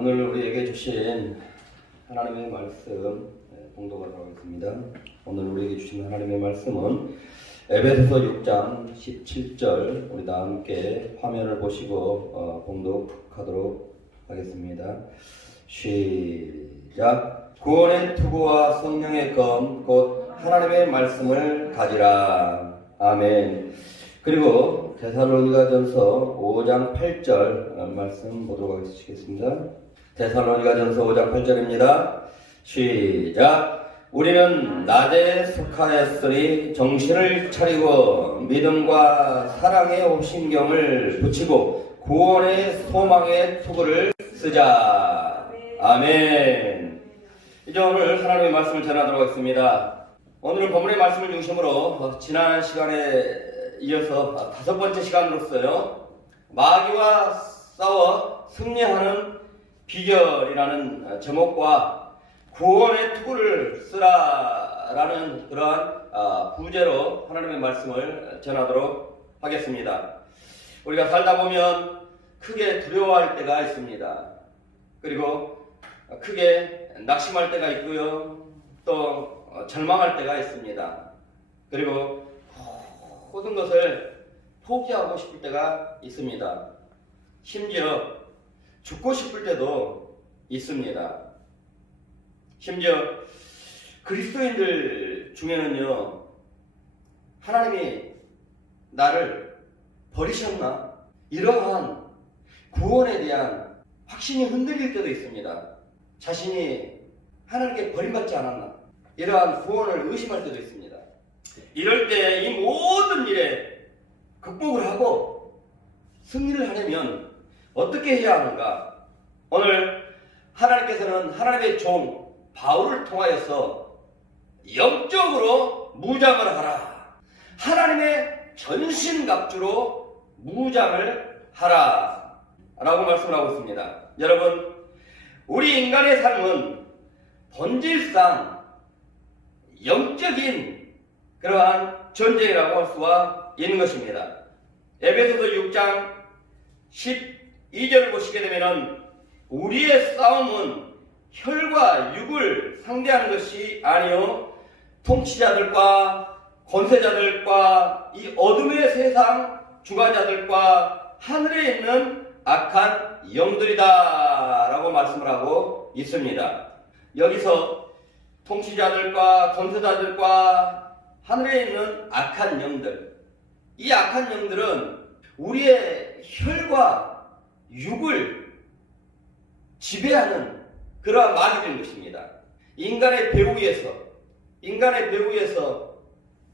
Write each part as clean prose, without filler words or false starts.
오늘 우리에게 주신 하나님의 말씀 봉독하도록 하겠습니다. 오늘 우리에게 주신 하나님의 말씀은 에베소서 6장 17절 우리 다 함께 화면을 보시고 봉독하도록 하겠습니다. 시작. 구원의 투구와 성령의 검 곧 하나님의 말씀을 가지라. 아멘. 그리고 데살로니가전서 5장 8절 말씀 보도록 하겠습니다. 데살로니가전서 5장 8절입니다. 시작. 우리는 낮에 속하였으니 정신을 차리고 믿음과 사랑의 옥신경을 붙이고 구원의 소망의 투구를 쓰자. 아멘. 이제 오늘 하나님의 말씀을 전하도록 하겠습니다. 오늘은 본문의 말씀을 중심으로 지난 시간에 이어서 5번째 시간으로서요, 마귀와 싸워 승리하는 비결이라는 제목과 구원의 투구를 쓰라라는 그러한 부제로 하나님의 말씀을 전하도록 하겠습니다. 우리가 살다 보면 크게 두려워할 때가 있습니다. 그리고 크게 낙심할 때가 있고요, 또 절망할 때가 있습니다. 그리고 모든 것을 포기하고 싶을 때가 있습니다. 심지어 죽고 싶을 때도 있습니다. 심지어 그리스도인들 중에는요, 하나님이 나를 버리셨나? 이러한 구원에 대한 확신이 흔들릴 때도 있습니다. 자신이 하나님께 버림받지 않았나? 이러한 구원을 의심할 때도 있습니다. 이럴 때 이 모든 일에 극복을 하고 승리를 하려면 어떻게 해야 하는가? 오늘 하나님께서는 하나님의 종 바울을 통하여서 영적으로 무장을 하라. 하나님의 전신갑주로 무장을 하라. 라고 말씀을 하고 있습니다. 여러분, 우리 인간의 삶은 본질상 영적인 그러한 전쟁이라고 할 수가 있는 것입니다. 에베소서 6장 12절을 보시게 되면 우리의 싸움은 혈과 육을 상대하는 것이 아니요 통치자들과 권세자들과 이 어둠의 세상 주관자들과 하늘에 있는 악한 영들이다 라고 말씀을 하고 있습니다. 여기서 통치자들과 권세자들과 하늘에 있는 악한 영들, 이 악한 영들은 우리의 혈과 육을 지배하는 그러한 마귀인 것입니다. 인간의 배후에서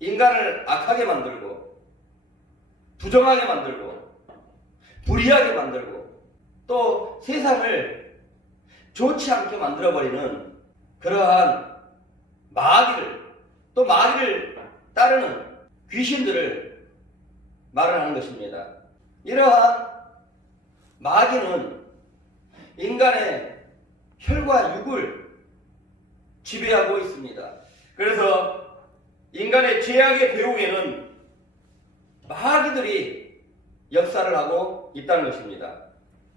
인간을 악하게 만들고 부정하게 만들고 불의하게 만들고 또 세상을 좋지 않게 만들어버리는 그러한 마귀를, 또 마귀를 따르는 귀신들을 말을 하는 것입니다. 이러한 마귀는 인간의 혈과 육을 지배하고 있습니다. 그래서 인간의 죄악의 배후에는 마귀들이 역사를 하고 있다는 것입니다.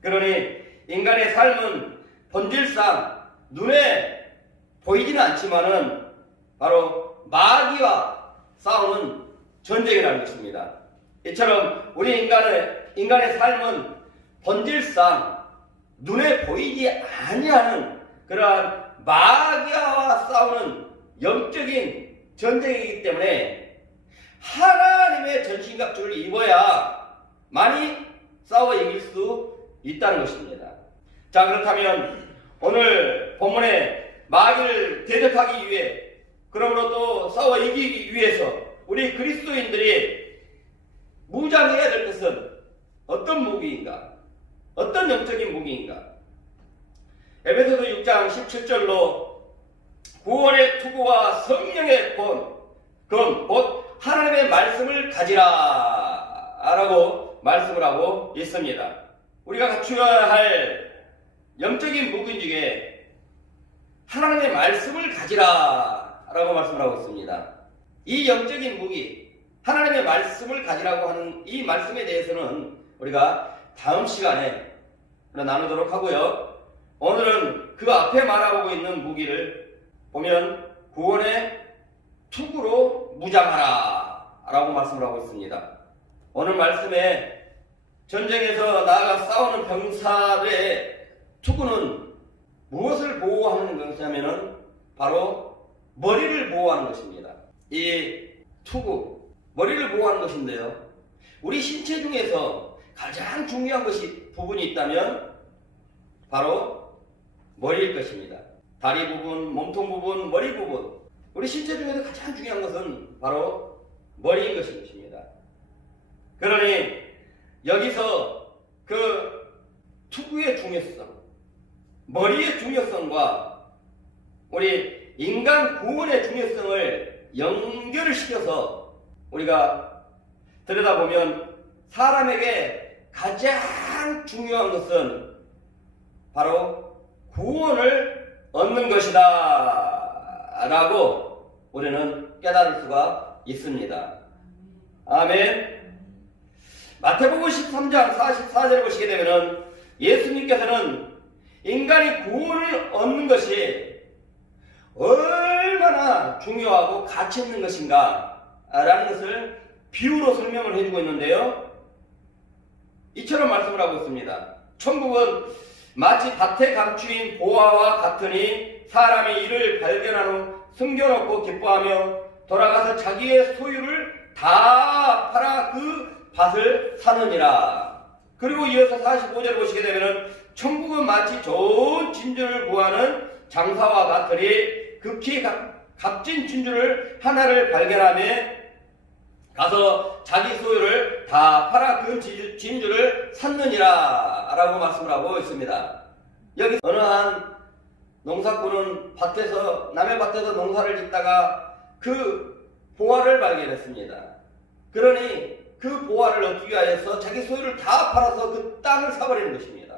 그러니 인간의 삶은 본질상 눈에 보이지는 않지만은 바로 마귀와 싸우는 전쟁이라는 것입니다. 이처럼 우리 인간의 삶은 본질상 눈에 보이지 아니하는 그러한 마귀와 싸우는 영적인 전쟁이기 때문에 하나님의 전신갑주를 입어야 많이 싸워 이길 수 있다는 것입니다. 자, 그렇다면 오늘 본문에 마귀를 대적하기 위해, 그러므로 또 싸워 이기기 위해서 우리 그리스도인들이 무장해야 될 것은 어떤 무기인가? 어떤 영적인 무기인가? 에베소서 6장 17절로 구원의 투구와 성령의 검 곧 하나님의 말씀을 가지라 라고 말씀을 하고 있습니다. 우리가 갖추어야 할 영적인 무기 중에 하나님의 말씀을 가지라 라고 말씀을 하고 있습니다. 이 영적인 무기, 하나님의 말씀을 가지라고 하는 이 말씀에 대해서는 우리가 다음 시간에 나누도록 하고요. 오늘은 그 앞에 말하고 있는 무기를 보면 구원의 투구로 무장하라 라고 말씀을 하고 있습니다. 오늘 말씀에 전쟁에서 나아가 싸우는 병사들의 투구는 무엇을 보호하는 것이냐면은 바로 머리를 보호하는 것입니다. 이 투구, 머리를 보호하는 것인데요. 우리 신체 중에서 가장 중요한 부분이 있다면 바로 머리일 것입니다. 다리 부분, 몸통 부분, 머리 부분. 우리 신체 중에서 가장 중요한 것은 바로 머리인 것입니다. 그러니 여기서 그 투구의 중요성, 머리의 중요성과 우리 인간 구원의 중요성을 연결을 시켜서 우리가 들여다보면 사람에게 가장 중요한 것은 바로 구원을 얻는 것이다 라고 우리는 깨달을 수가 있습니다. 아멘. 마태복음 13장 44절을 보시게 되면 예수님께서는 인간이 구원을 얻는 것이 얼마나 중요하고 가치 있는 것인가 라는 것을 비유로 설명을 해주고 있는데요. 이처럼 말씀을 하고 있습니다. 천국은 마치 밭에 감추인 보화와 같으니 사람이 이를 발견한 후 숨겨놓고 기뻐하며 돌아가서 자기의 소유를 다 팔아 그 밭을 사느니라. 그리고 이어서 45절 보시게 되면 천국은 마치 좋은 진주를 구하는 장사와 같으니 극히 값진 진주를 하나를 발견하며 가서 자기 소유를 다 팔아 그 진주를 샀느니라 라고 말씀을 하고 있습니다. 여기 어느 한 농사꾼은 남의 밭에서 농사를 짓다가 그 보화를 발견했습니다. 그러니 그 보화를 얻기 위하여서 자기 소유를 다 팔아서 그 땅을 사버리는 것입니다.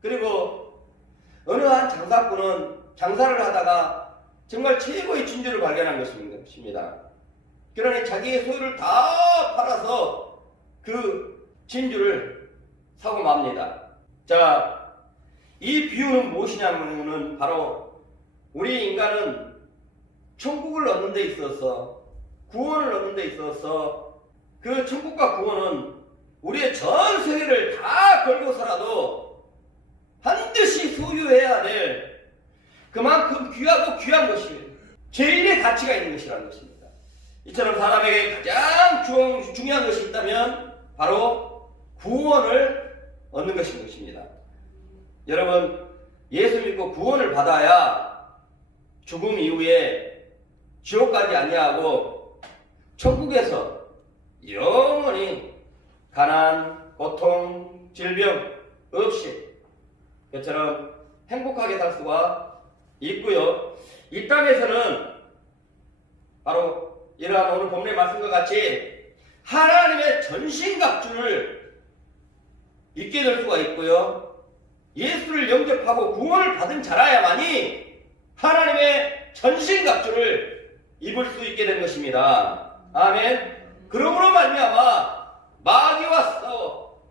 그리고 어느 한 장사꾼은 장사를 하다가 정말 최고의 진주를 발견한 것입니다. 그러니 자기의 소유를 다 팔아서 그 진주를 사고 맙니다. 자, 이 비유는 무엇이냐면은 바로 우리 인간은 천국을 얻는 데 있어서, 구원을 얻는 데 있어서 그 천국과 구원은 우리의 전 세계를 다 걸고서라도 반드시 소유해야 될 그만큼 귀하고 귀한 것이 제일의 가치가 있는 것이라는 것입니다. 이처럼 사람에게 가장 중요한 것이 있다면 바로 구원을 얻는 것입니다. 여러분, 예수 믿고 구원을 받아야 죽음 이후에 지옥 가지 아니하고 천국에서 영원히 가난, 고통, 질병 없이 그처럼 행복하게 살 수가 있고요. 이 땅에서는 바로 이러한 오늘 본문의 말씀과 같이 하나님의 전신갑주를 입게 될 수가 있고요. 예수를 영접하고 구원을 받은 자라야만이 하나님의 전신갑주를 입을 수 있게 된 것입니다. 아멘. 그러므로 말미암아 마귀와 싸워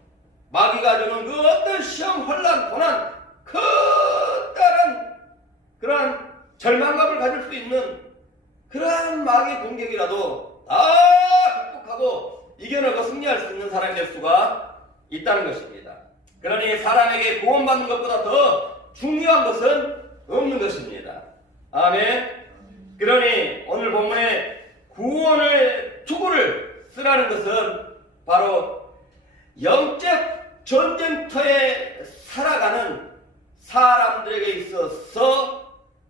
마귀가 주는 그 어떤 시험, 혼란, 고난, 커다란 그러한 절망감을 가질 수 있는 그러한 마귀의 공격이라도 다 극복하고 이겨내고 승리할 수 있는 사람이 될 수가 있다는 것입니다. 그러니 사람에게 구원받는 것보다 더 중요한 것은 없는 것입니다. 아멘. 그러니 오늘 본문에 구원의 투구를 쓰라는 것은 바로 영적 전쟁터에 살아가는 사람들에게 있어서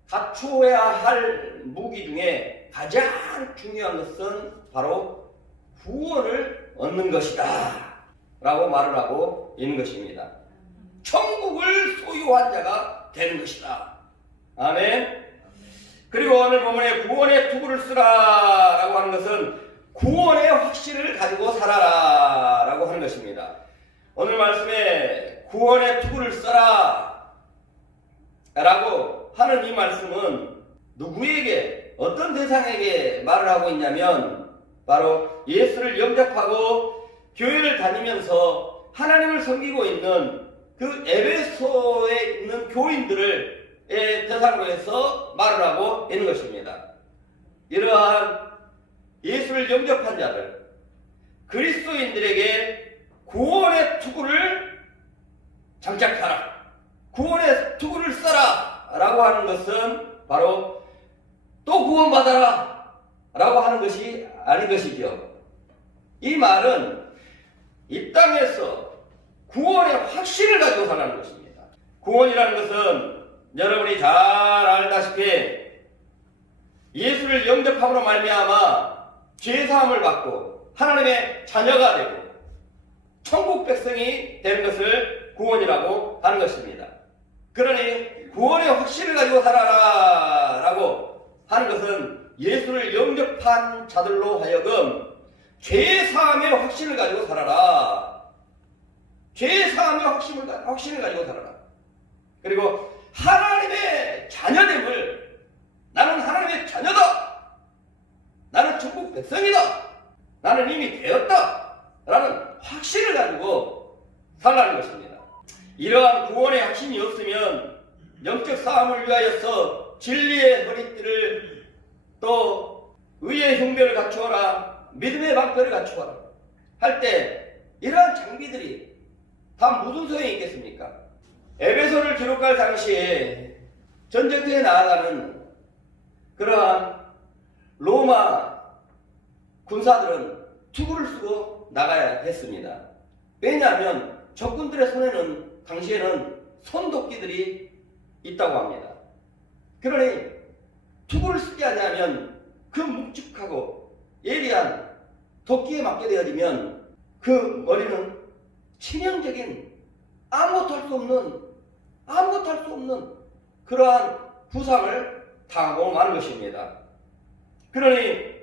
갖추어야 할 무기 중에 가장 중요한 것은 바로 구원을 얻는 것이다 라고 말을 하고 있는 것입니다. 천국을 소유한 자가 되는 것이다. 아멘. 그리고 오늘 본문에 구원의 투구를 쓰라 라고 하는 것은 구원의 확신을 가지고 살아라 라고 하는 것입니다. 오늘 말씀에 구원의 투구를 써라 라고 하는 이 말씀은 누구에게, 어떤 대상에게 말을 하고 있냐면 바로 예수를 영접하고 교회를 다니면서 하나님을 섬기고 있는 그 에베소에 있는 교인들을 대상으로 해서 말을 하고 있는 것입니다. 이러한 예수를 영접한 자들, 그리스도인들에게 구원의 투구를 장착하라, 구원의 투구를 써라 라고 하는 것은 바로 또 구원받아라 라고 하는 것이 아닌 것이죠. 이 말은 이 땅에서 구원의 확신을 가지고 살라는 것입니다. 구원이라는 것은 여러분이 잘 알다시피 예수를 영접함으로 말미암아 죄사함을 받고 하나님의 자녀가 되고 천국 백성이 되는 것을 구원이라고 하는 것입니다. 그러니 구원의 확신을 가지고 살아라 라고 하는 것은 예수를 영접한 자들로 하여금 죄사함의 확신을 가지고 살아라. 죄사함의 확신을 가지고 살아라. 그리고 하나님의 자녀됨을, 나는 하나님의 자녀다, 나는 천국 백성이다, 나는 이미 되었다 라는 확신을 가지고 살라는 것입니다. 이러한 구원의 확신이 없으면 영적 싸움을 위하여서 진리의 허리띠를, 또 의의 흉배를 갖추어라, 믿음의 방패를 갖추어라 할 때 이러한 장비들이 다 무슨 소용이 있겠습니까? 에베소를 기록할 당시에 전쟁터에 나아가는 그러한 로마 군사들은 투구를 쓰고 나가야 했습니다. 왜냐하면 적군들의 손에는 당시에는 손도끼들이 있다고 합니다. 그러니 투구를 쓰지 않으면 그 묵직하고 예리한 도끼에 맞게 되어지면 그 머리는 치명적인, 아무것도 할 수 없는 그러한 부상을 당하고 마는 것입니다. 그러니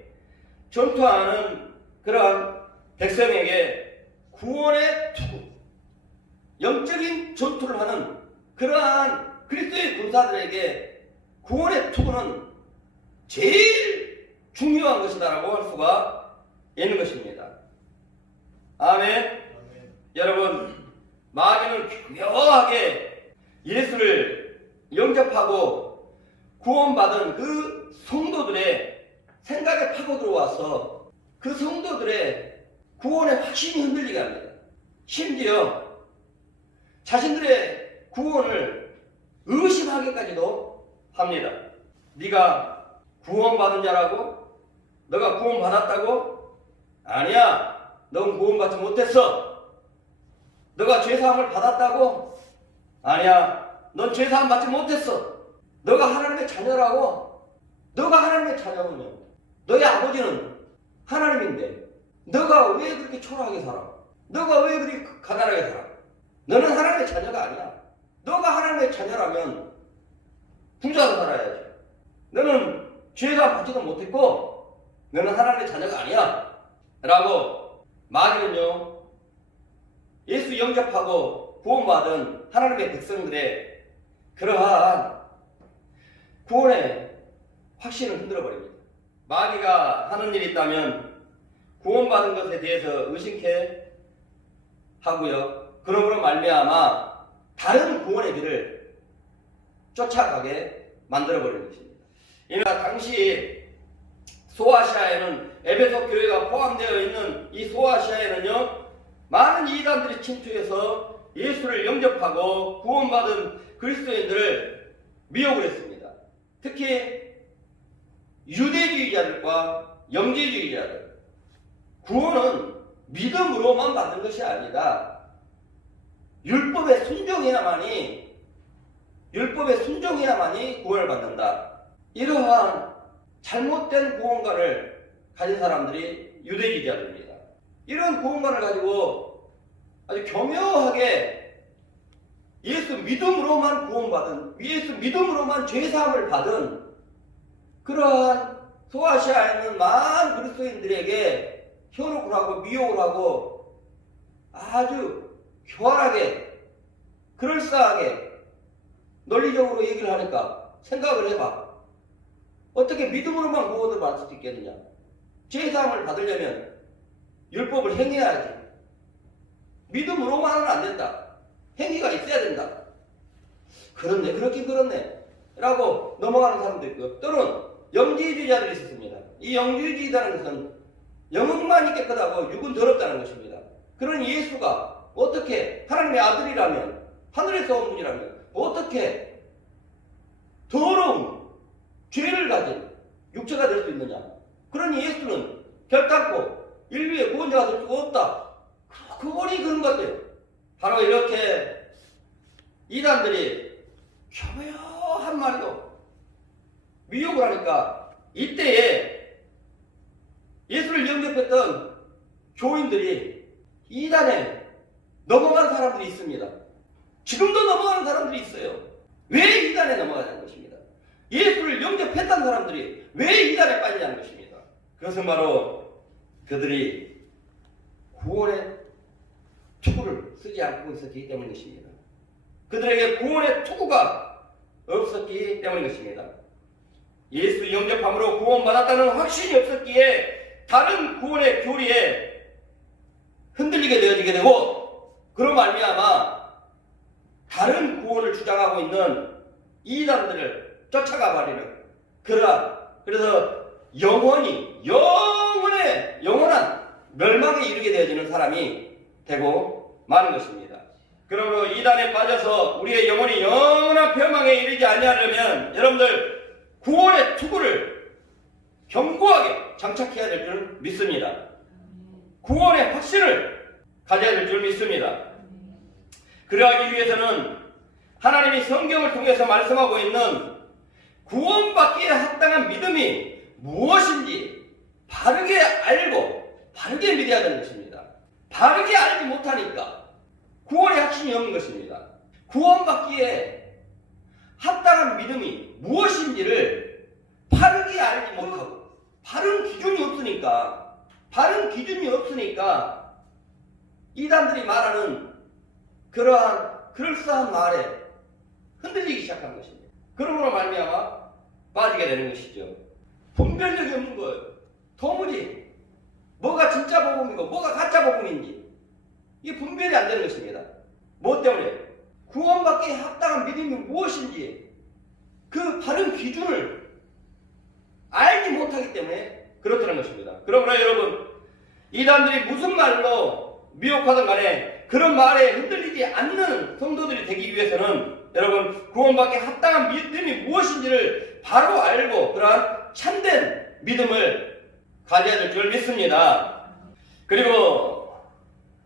전투하는 그러한 백성에게 구원의 투구, 영적인 전투를 하는 그러한 그리스도의 군사들에게 구원의 투구는 제일 중요한 것이다라고 할 수가 있는 것입니다. 아멘. 여러분, 마귀는 교묘하게 예수를 영접하고 구원받은 그 성도들의 생각에 파고 들어와서 그 성도들의 구원의 확신이 흔들리게 합니다. 심지어 자신들의 구원을 의심하기까지도 합니다. 네가 구원받은 자라고? 너가 구원받았다고? 아니야, 넌 구원받지 못했어. 너가 죄사함을 받았다고? 아니야, 넌 죄사함 받지 못했어. 너가 하나님의 자녀라고? 너가 하나님의 자녀군요. 너의 아버지는 하나님인데 너가 왜 그렇게 초라하게 살아? 너가 왜 그렇게 가난하게 살아? 너는 하나님의 자녀가 아니야. 너가 하나님의 자녀라면 부자로 살아야지. 너는 죄사함 받지도 못했고 너는 하나님의 자녀가 아니야 라고 마귀는요, 예수 영접하고 구원받은 하나님의 백성들의 그러한 구원의 확신을 흔들어버립니다. 마귀가 하는 일이 있다면 구원받은 것에 대해서 의심케 하고요, 그러므로 말미암아 다른 구원의 길을 쫓아가게 만들어버리는 것입니다. 이나 당시 소아시아에는, 에베소 교회가 포함되어 있는 이 소아시아에는요, 많은 이단들이 침투해서 예수를 영접하고 구원받은 그리스도인들을 미혹을 했습니다. 특히 유대주의자들과 영지주의자들, 구원은 믿음으로만 받는 것이 아니다. 율법에 순종해야만이 구원을 받는다. 이러한 잘못된 구원관을 가진 사람들이 유대주의자들입니다. 이런 구원관을 가지고 아주 교묘하게 예수 믿음으로만 구원받은, 예수 믿음으로만 죄사함을 받은 그러한 소아시아에 있는 많은 그리스도인들에게 현혹을 하고 미혹을 하고 아주 교활하게, 그럴싸하게 논리적으로 얘기를 하니까 생각을 해봐. 어떻게 믿음으로만 구원을 받을 수 있겠느냐? 죄사함을 받으려면 율법을 행해야지. 믿음으로만은 안 된다. 행위가 있어야 된다. 그렇네, 그렇긴 그렇네 라고 넘어가는 사람도 있고요. 또는 영지주의자들이 있었습니다. 이 영지주의자라는 것은 영혼만이 깨끗하고 육은 더럽다는 것입니다. 그런 예수가 어떻게 하나님의 아들이라면, 하늘에서 온 분이라면 어떻게 더러운 죄를 가진 육체가 될 수 있느냐. 그러니 예수는 결단코 인류의 구원자가 될 수가 없다. 그분이 그런 것 같아요. 바로 이렇게 이단들이 교묘한 말로 미혹을 하니까 이때에 예수를 영접했던 교인들이 이단에 넘어간 사람들이 있습니다. 지금도 넘어가는 사람들이 있어요. 왜 이단에 넘어가냐는 것입니다. 예수를 영접했던 사람들이 왜 이단에 빠지냐는 것입니다. 그것은 바로 그들이 구원의 투구를 쓰지 않고 있었기 때문인 것입니다. 그들에게 구원의 투구가 없었기 때문인 것입니다. 예수 영접함으로 구원받았다는 확신이 없었기에 다른 구원의 교리에 흔들리게 되어지게 되고, 그로 말미암아 다른 구원을 주장하고 있는 이단들을 쫓아가 버리는 그래서 영원한 멸망에 이르게 되어지는 사람이 되고 마는 것입니다. 그러므로 이단에 빠져서 우리의 영혼이 영원한 멸망에 이르지 아니하려면 여러분들 구원의 투구를 견고하게 장착해야 될 줄 믿습니다. 구원의 확신을 가져야 될 줄 믿습니다. 그러하기 위해서는 하나님이 성경을 통해서 말씀하고 있는 구원받기에 합당한 믿음이 무엇인지 바르게 알고 바르게 믿어야 되는 것입니다. 바르게 알지 못하니까 구원의 확신이 없는 것입니다. 구원받기에 합당한 믿음이 무엇인지를 바르게 알지 못하고 바른 기준이 없으니까 이단들이 말하는 그러한 그럴싸한 말에 흔들리기 시작한 것입니다. 그러므로 말미암아 빠지게 되는 것이죠. 분별력이 없는 거예요. 도무지 뭐가 진짜 복음이고 뭐가 가짜 복음인지 이게 분별이 안 되는 것입니다. 뭐 때문에? 구원받기에 합당한 믿음이 무엇인지 그 바른 기준을 알지 못하기 때문에 그렇다는 것입니다. 그러므로 여러분, 이단들이 무슨 말로 미혹하든 간에 그런 말에 흔들리지 않는 성도들이 되기 위해서는 여러분, 구원받기에 합당한 믿음이 무엇인지를 바로 알고 그러한 참된 믿음을 가져야 될 줄 믿습니다. 그리고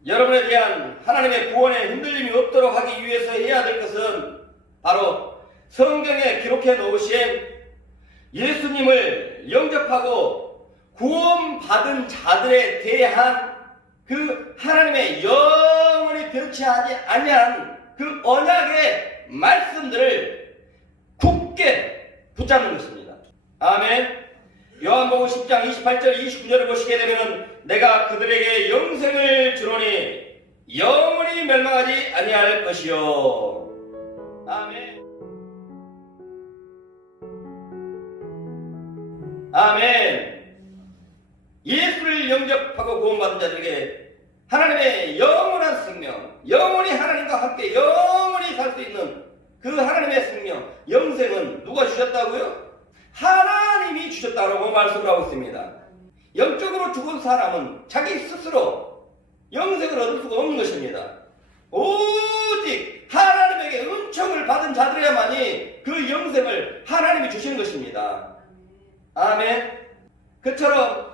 여러분에 대한 하나님의 구원에 흔들림이 없도록 하기 위해서 해야 될 것은 바로 성경에 기록해 놓으신 예수님을 영접하고 구원받은 자들에 대한 그 하나님의 영원히 변치하지 아니한 그 언약의 말씀들을 굳게 붙잡는 것입니다. 아멘. 요한복음 10장 28절 29절을 보시게 되면 내가 그들에게 영생을 주노니 영원히 멸망하지 아니할 것이요. 아멘. 아멘. 예수를 영접하고 구원받은 자들에게 하나님의 영원한 생명, 영원히 하나님과 함께 영원히 살 수 있는 그 하나님의 생명, 영생은 누가 주셨다고요? 하나님이 주셨다고 말씀을 하고 있습니다. 영적으로 죽은 사람은 자기 스스로 영생을 얻을 수가 없는 것입니다. 오직 하나님에게 은총을 받은 자들에야만이 그 영생을 하나님이 주시는 것입니다. 아멘. 그처럼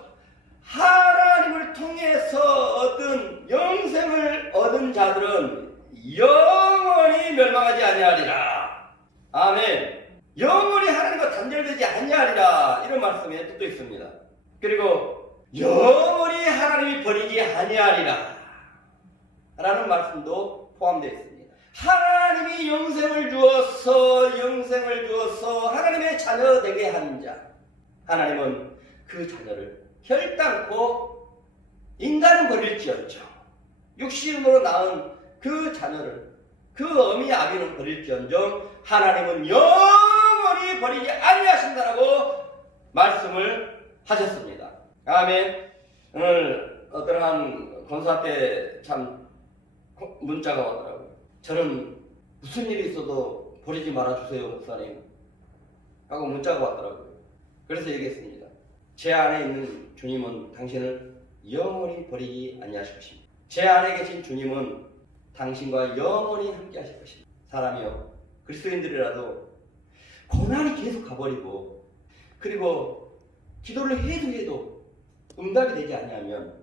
하나님을 통해서 얻은 영생을 얻은 자들은 영원히 멸망하지 아니하리라. 아멘. 영원히 하나님과 단절되지 아니하리라. 이런 말씀에 뜻도 있습니다. 그리고 영원히 하나님이 버리지 아니하리라 라는 말씀도 포함되어 있습니다. 하나님이 영생을 주어서 하나님의 자녀 되게 한 자, 하나님은 그 자녀를 결단코 인간은 버릴지언정 육신으로 낳은 그 자녀를 그 어미 아비는 버릴지언정 하나님은 영원히 버리지 아니하신다라고 말씀을 하셨습니다. 아멘. 오늘 어떠한 권사 때 참 문자가 왔더라고요. 저는 무슨 일이 있어도 버리지 말아주세요, 목사님 하고 문자가 왔더라고요. 그래서 얘기했습니다. 제 안에 있는 주님은 당신을 영원히 버리지 아니하실 것입니다. 제 안에 계신 주님은 당신과 영원히 함께 하실 것입니다. 사람이요, 그리스도인들이라도 고난이 계속 가버리고 그리고 기도를 해도 응답이 되지 아니하면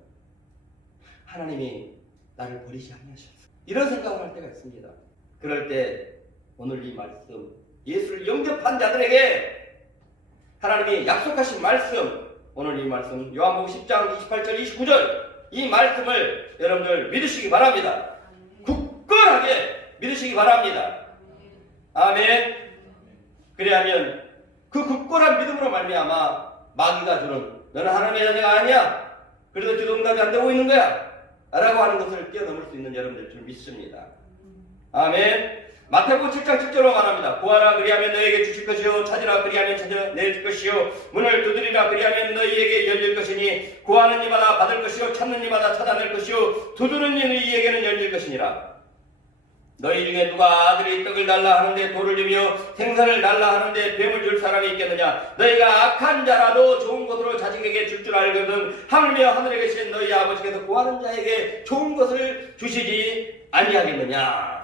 하나님이 나를 버리지 아니하셨어, 이런 생각을 할 때가 있습니다. 그럴 때 오늘 이 말씀, 예수를 영접한 자들에게 하나님이 약속하신 말씀, 오늘 이 말씀 요한복음 10장 28절 29절 이 말씀을 여러분들 믿으시기 바랍니다. 굳건하게 믿으시기 바랍니다. 아멘. 그래야면 그 굳건한 믿음으로 말미암아 마귀가 주는 너는 하나님의 자녀가 아니야, 그래도 기도 응답이 안 되고 있는 거야 라고 하는 것을 뛰어넘을 수 있는 여러분들 줄 믿습니다. 아멘. 마태복음 7장 7절로 말합니다. 구하라 그리하면 너에게 주실 것이요, 찾으라 그리하면 찾아낼 것이요, 문을 두드리라 그리하면 너희에게 열릴 것이니 구하는 이마다 받을 것이요, 찾는 이마다 찾아낼 것이요, 두드리는 이에게는 열릴 것이니라. 너희 중에 누가 아들이 떡을 달라 하는데 돌을 주며 생선을 달라 하는데 뱀을 줄 사람이 있겠느냐? 너희가 악한 자라도 좋은 것으로 자식에게 줄 줄 알거든 하늘며 하늘에 계신 너희 아버지께서 구하는 자에게 좋은 것을 주시지 아니하겠느냐?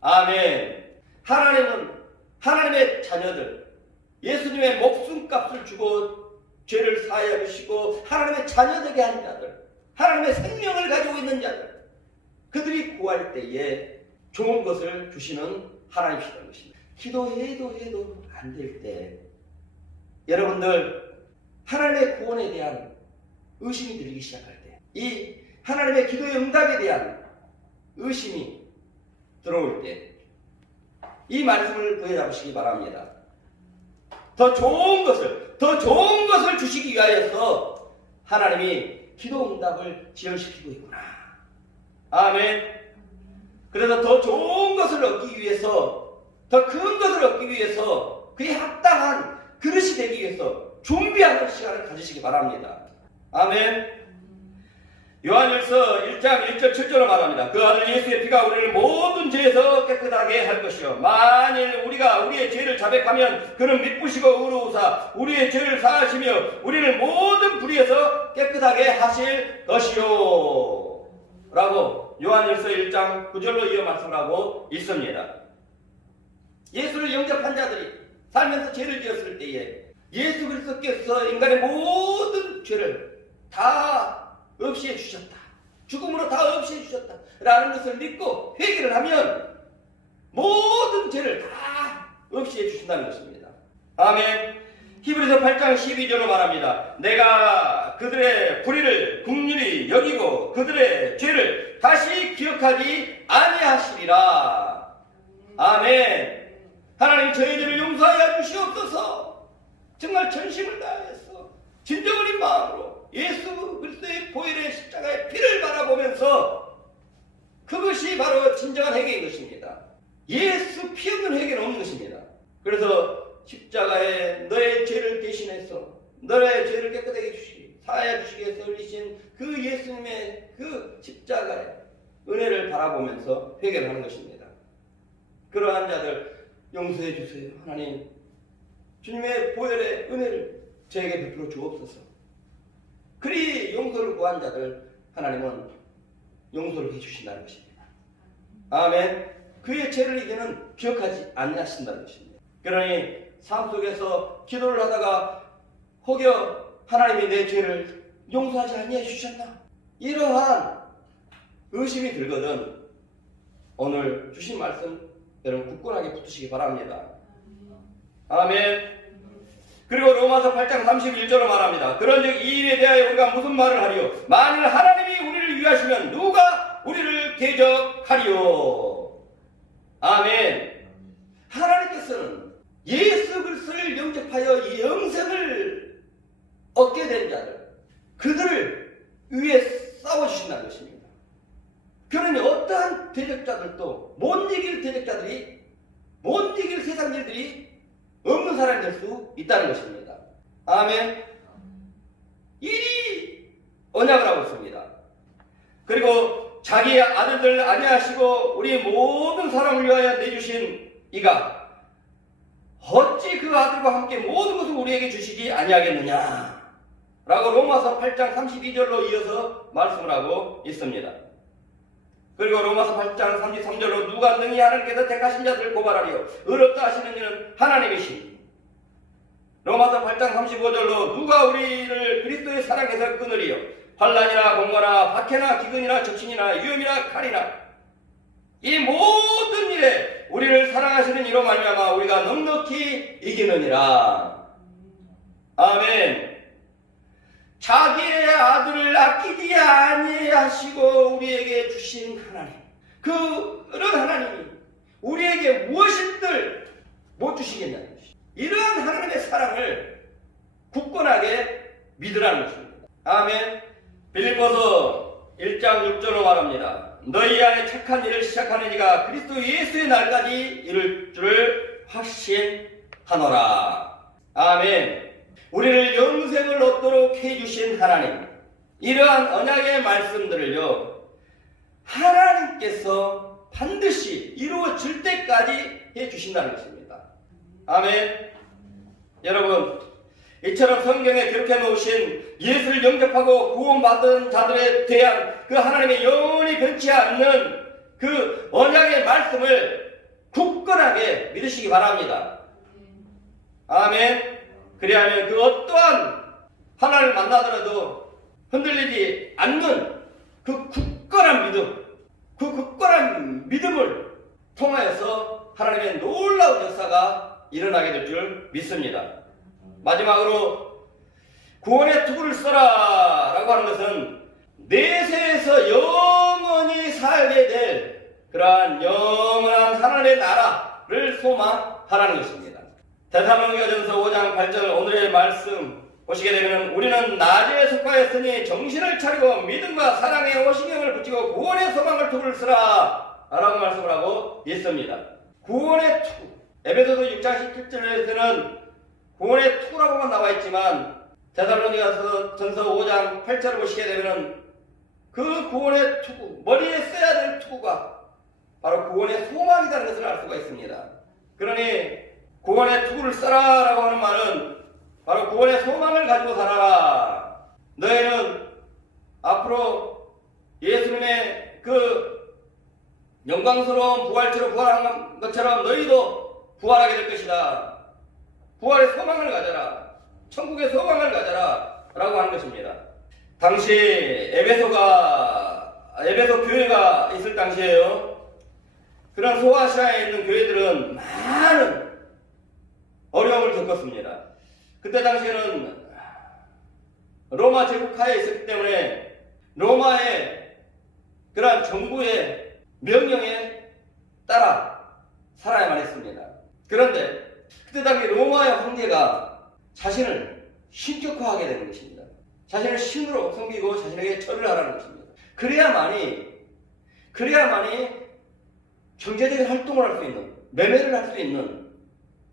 아멘. 하나님은 하나님의 자녀들, 예수님의 목숨값을 주고 죄를 사하여 주시고 하나님의 자녀되게 한 자들, 하나님의 생명을 가지고 있는 자들, 그들이 구할 때에 좋은 것을 주시는 하나님이시라는 것입니다. 기도해도 안 될 때 여러분들 하나님의 구원에 대한 의심이 들기 시작할 때, 이 하나님의 기도의 응답에 대한 의심이 들어올 때 이 말씀을 부여잡으시기 바랍니다. 더 좋은 것을 주시기 위하여서 하나님이 기도 응답을 지연시키고 있구나. 아멘. 그래서 더 좋은 것을 얻기 위해서, 더 큰 것을 얻기 위해서, 그에 합당한 그릇이 되기 위해서 준비하는 시간을 가지시기 바랍니다. 아멘. 요한일서 1장 1절 7절로 말합니다. 그 아들 예수의 피가 우리를 모든 죄에서 깨끗하게 할 것이요, 만일 우리가 우리의 죄를 자백하면 그는 미쁘시고 의로우사 우리의 죄를 사하시며 우리를 모든 불의에서 깨끗하게 하실 것이요 라고 요한일서 1장 9절로 이어 말씀을 하고 있습니다. 예수를 영접한 자들이 살면서 죄를 지었을 때에 예수 그리스도께서 인간의 모든 죄를 다 없이해 주셨다, 죽음으로 다 없이해 주셨다 라는 것을 믿고 회개를 하면 모든 죄를 다 없이해 주신다는 것입니다. 아멘. 히브리서 8장 12절로 말합니다. 내가 그들의 불의를 긍휼히 여기고 그들의 죄를 다시 기억하지 아니하시리라. 아멘. 하나님 저희 죄를 용서하여 주시옵소서. 정말 전심을 다해서 진정어린 마음으로 예수 그리스도의 보혈의 십자가의 피를 바라보면서, 그것이 바로 진정한 회개인 것입니다. 예수 피 없는 회개는 없는 것입니다. 그래서 십자가에 너의 죄를 대신해서 너의 죄를 깨끗하게 주시기, 사하여 주시기 위해서 흘리신 그 예수님의 그 십자가의 은혜를 바라보면서 회개를 하는 것입니다. 그러한 자들 용서해 주세요. 하나님, 주님의 보혈의 은혜를 저에게 베풀어 주옵소서. 그리 용서를 구한 자들 하나님은 용서를 해주신다는 것입니다. 아멘. 그의 죄를 이제는 기억하지 아니하신다는 것입니다. 그러니 삶 속에서 기도를 하다가 혹여 하나님이 내 죄를 용서하지 아니해 주셨나, 이러한 의심이 들거든 오늘 주신 말씀 여러분 굳건하게 붙으시기 바랍니다. 아멘. 그리고 로마서 8장 31절로 말합니다. 그런즉 이 일에 대하여 우리가 무슨 말을 하리요? 만일 하나님이 우리를 위하시면 누가 우리를 대적하리요? 아멘. 하나님께서는 예수 그리스도를 영접하여 이 영생을 얻게 된 자들, 그들을 위해 싸워주신다는 것입니다. 그러니 어떠한 대적자들도 못 이길 대적자들이, 못 이길 세상 일들이 없는 사람이 될 수 있다는 것입니다. 아멘. 이리 언약을 하고 있습니다. 그리고 자기의 아들들 아니하시고 우리 모든 사람을 위하여 내주신 이가 어찌 그 아들과 함께 모든 것을 우리에게 주시지 아니하겠느냐 라고 로마서 8장 32절로 이어서 말씀을 하고 있습니다. 그리고 로마서 8장 33절로 누가 능히 하나님께서 택하신 자들을 고발하리요 의롭다 하시는 이는 하나님이시니 로마서 8장 35절로 누가 우리를 그리스도의 사랑에서 끊으리요 환난이나 공고나 박해나 기근이나 적신이나 위험이나 칼이나 이 모든 일에 우리를 사랑하시는 이로 말미암아 우리가 넉넉히 이기느니라. 아멘. 자기의 아들을 아끼지 아니하시고 우리에게 주신 하나님, 그런 하나님이 우리에게 무엇인들 못 주시겠냐는 것이죠. 이러한 하나님의 사랑을 굳건하게 믿으라는 것입니다. 아멘. 빌립보서 1장 6절로 말합니다. 너희 안에 착한 일을 시작하는 이가 그리스도 예수의 날까지 이룰 줄을 확신하노라. 아멘. 우리를 영생을 얻도록 해주신 하나님, 이러한 언약의 말씀들을요 하나님께서 반드시 이루어질 때까지 해주신다는 것입니다. 아멘. 여러분, 이처럼 성경에 기록해 놓으신 예수를 영접하고 구원받은 자들에 대한 그 하나님의 영원히 변치 않는 그 언약의 말씀을 굳건하게 믿으시기 바랍니다. 아멘. 그리하면 그 어떠한 하나님을 만나더라도 흔들리지 않는 그 굳건한 믿음, 그 굳건한 믿음을 통하여서 하나님의 놀라운 역사가 일어나게 될 줄 믿습니다. 마지막으로 구원의 투구를 써라 라고 하는 것은 내세에서 영원히 살게 될 그러한 영원한 하나님의 나라를 소망하라는 것입니다. 데살로니가전서 5장 8절 오늘의 말씀 보시게 되면 우리는 낮에 속하였으니 정신을 차리고 믿음과 사랑에 오신경을 붙이고 구원의 소망을 투구를 쓰라 라고 말씀을 하고 있습니다. 구원의 투구, 에베소서 6장 17절에서는 구원의 투구라고만 나와 있지만 데살로니가전서 5장 8절을 보시게 되면 그 구원의 투구, 머리에 써야 될 투구가 바로 구원의 소망이라는 것을 알 수가 있습니다. 그러니 구원의 투구를 써라 라고 하는 말은 바로 구원의 소망을 가지고 살아라. 너희는 앞으로 예수님의 그 영광스러운 부활체로 부활한 것처럼 너희도 부활하게 될 것이다. 부활의 소망을 가져라. 천국의 소망을 가져라 라고 하는 것입니다. 당시 에베소 교회가 있을 당시에요, 그런 소아시아에 있는 교회들은 많은 어려움을 겪었습니다. 그때 당시에는 로마 제국하에 있었기 때문에 로마의 그러한 정부의 명령에 따라 살아야만 했습니다. 그런데 그때 당시 로마의 황제가 자신을 신격화하게 되는 것입니다. 자신을 신으로 섬기고 자신에게 절을 하라는 것입니다. 그래야만이 경제적인 활동을 할 수 있는, 매매를 할 수 있는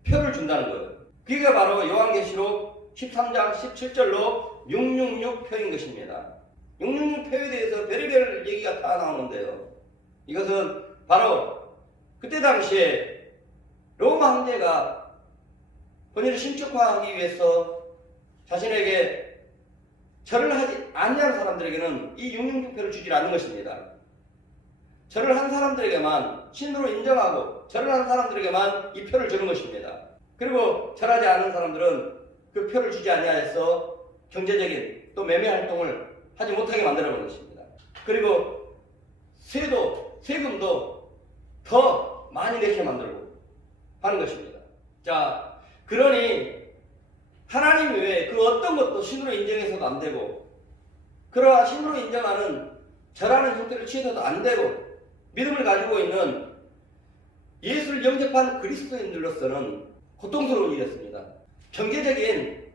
표를 준다는 거예요. 그게 바로 요한계시록 13장 17절로 666표인 것입니다. 666표에 대해서 별의별 얘기가 다 나오는데요, 이것은 바로 그때 당시에 로마 황제가 본인을 신격화하기 위해서 자신에게 절을 하지 아니한 사람들에게는 이 666표를 주지 않는 것입니다. 절을 한 사람들에게만 신으로 인정하고 절을 한 사람들에게만 이 표를 주는 것입니다. 그리고 절하지 않은 사람들은 그 표를 주지 아니하여서 경제적인 또 매매 활동을 하지 못하게 만들어 놓은 것입니다. 그리고 세금도 더 많이 내게 만들고 하는 것입니다. 자, 그러니 하나님 외에 그 어떤 것도 신으로 인정해서도 안 되고, 그러한 신으로 인정하는 절하는 형태를 취해서도 안 되고, 믿음을 가지고 있는 예수를 영접한 그리스도인들로서는 고통스러운 일이었습니다. 경제적인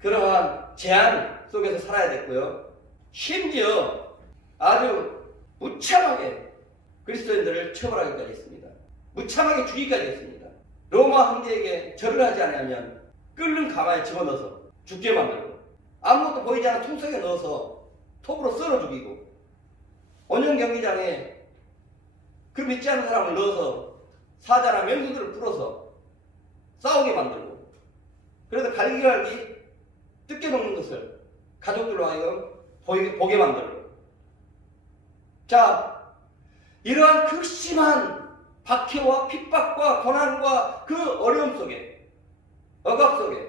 그러한 제한 속에서 살아야 됐고요. 심지어 아주 무참하게 그리스도인들을 처벌하기까지 했습니다. 무참하게 죽이기까지 했습니다. 로마 황제에게 절을 하지 않으면 끓는 가마에 집어넣어서 죽게 만들고, 아무것도 보이지 않는 통속에 넣어서 톱으로 썰어 죽이고, 온영 경기장에 그 믿지 않는 사람을 넣어서 사자나 맹수들을 풀어서 싸우게 만들고, 그래서 갈기갈기 뜯겨먹는 것을 가족들로 하여금 보게 만들고, 자, 이러한 극심한 박해와 핍박과 고난과 그 어려움 속에, 억압 속에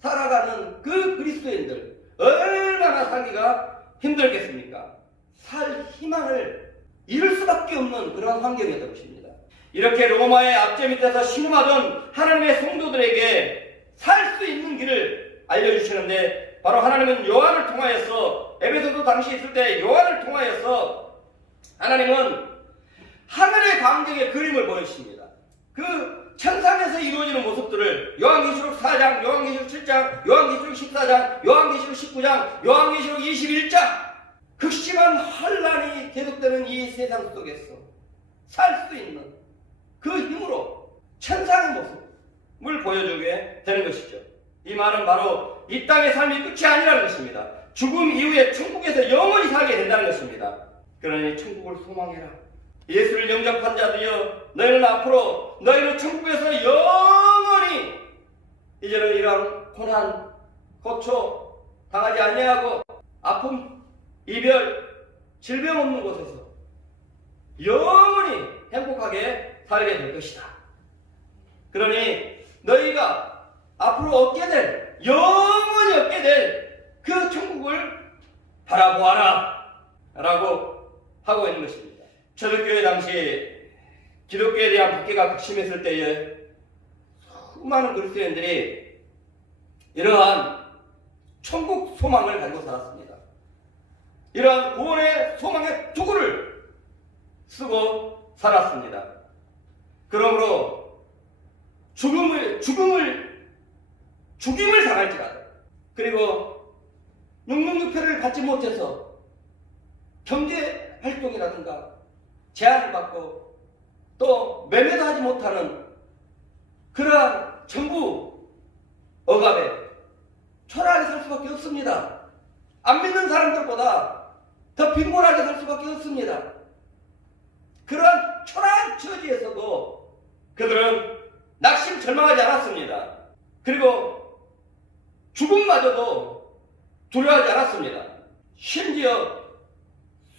살아가는 그 그리스도인들 얼마나 살기가 힘들겠습니까? 살 희망을 잃을 수밖에 없는 그런 환경이었던 것입니다. 이렇게 로마의 압제 밑에서 신음하던 하나님의 성도들에게 살 수 있는 길을 알려주시는데, 바로 하나님은 요한을 통하여서, 에베소도 당시 있을 때 요한을 통하여서 하나님은 하늘의 광경의 그림을 보여주십니다. 그 천상에서 이루어지는 모습들을 요한계시록 4장, 요한계시록 7장, 요한계시록 14장, 요한계시록 19장, 요한계시록 21장, 극심한 환란이 계속되는 이 세상 속에서 살 수 있는 그 힘으로 천상의 모습을 보여주게 되는 것이죠. 이 말은 바로 이 땅의 삶이 끝이 아니라는 것입니다. 죽음 이후에 천국에서 영원히 살게 된다는 것입니다. 그러니 천국을 소망해라. 예수를 영접한 자들이여, 너희는 앞으로 너희는 천국에서 영원히 이제는 이러한 고난, 고초 당하지 아니하고 아픔, 이별, 질병 없는 곳에서 영원히 행복하게 살게 될 것이다. 그러니 너희가 앞으로 얻게 될, 영원히 얻게 될 그 천국을 바라보아라 라고 하고 있는 것입니다. 초대교회 당시 기독교에 대한 박해가 극심했을 때에 수많은 그리스도인들이 이러한 천국 소망을 가지고 살았습니다. 이러한 구원의 소망의 투구를 쓰고 살았습니다. 그러므로 죽임을 당할지라도, 그리고 육명유패를 받지 못해서 경제 활동이라든가 제한을 받고 또 매매도 하지 못하는 그러한 정부 억압에 초라하게 살 수밖에 없습니다. 안 믿는 사람들보다 더 빈곤하게 살 수밖에 없습니다. 그러한 초라한 처지에서도 그들은 낙심 절망하지 않았습니다. 그리고 죽음마저도 두려워하지 않았습니다. 심지어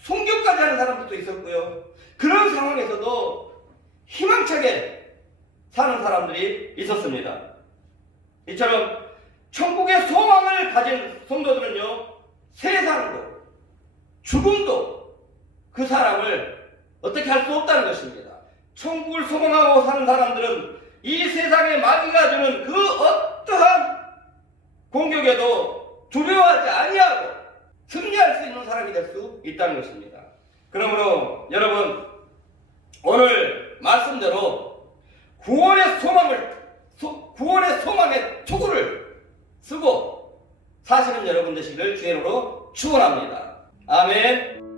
순교까지 하는 사람들도 있었고요. 그런 상황에서도 희망차게 사는 사람들이 있었습니다. 이처럼 천국의 소망을 가진 성도들은요, 세상도 죽음도 그 사람을 어떻게 할 수 없다는 것입니다. 천국을 소망하고 사는 사람들은 이 세상의 마귀가 주는 그 어떠한 공격에도 두려워하지 아니하고 승리할 수 있는 사람이 될 수 있다는 것입니다. 그러므로 여러분, 오늘 말씀대로 구원의 소망의 투구를 쓰고 사시는 여러분 되시기를 주의 이름으로 축원합니다. 아멘.